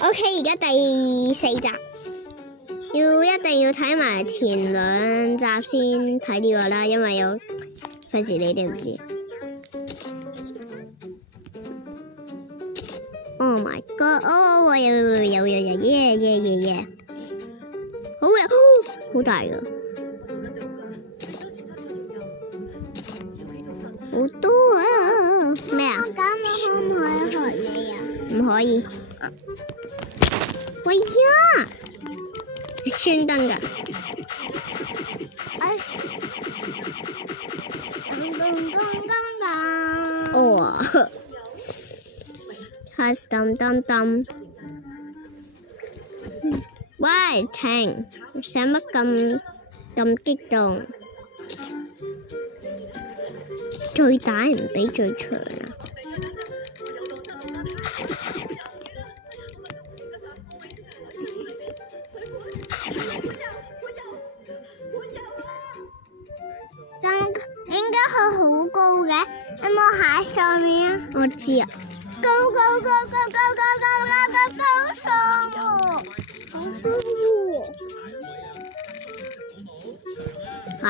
OK， 而家第4集，一定要睇埋前2集先睇呢個啦，因為有費事你哋唔知。Oh my god！ 哦，有耶！好大㗎，好多啊！咩啊？咁我可唔可以學你啊？唔可以。喂呀！穿燈㗎。哦。開燈。喂，停！使乜咁激動？最大唔俾最長啊！應該係好高嘅，有冇喺上面啊？我知啊。高上喎！好高喎！嚇？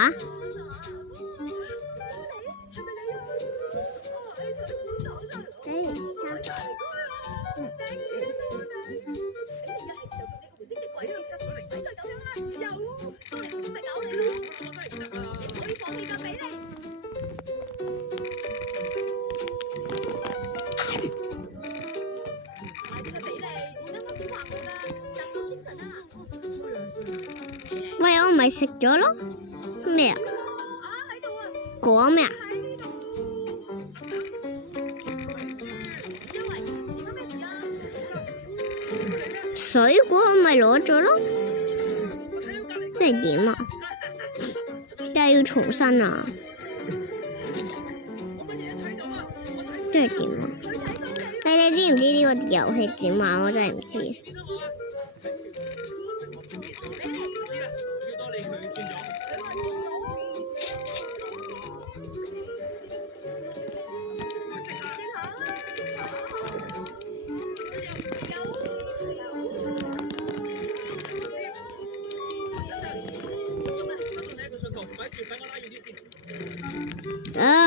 喂，我咪食咗咯？咩啊？果咩啊？水果我咪攞咗咯？即係點啊？定係要重新啊？即係點啊？你哋知唔知呢個遊戲點玩？我真係唔知。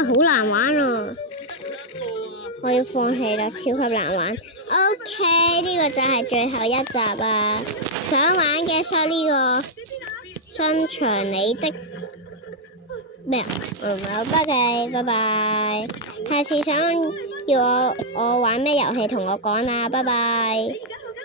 好難玩啊！我要放棄啦，超級難玩。OK， 呢個就係最後一集啊！想玩嘅收呢個伸長你的咩啊？OK， 拜拜。下次想要我玩咩遊戲同我講啦，拜拜。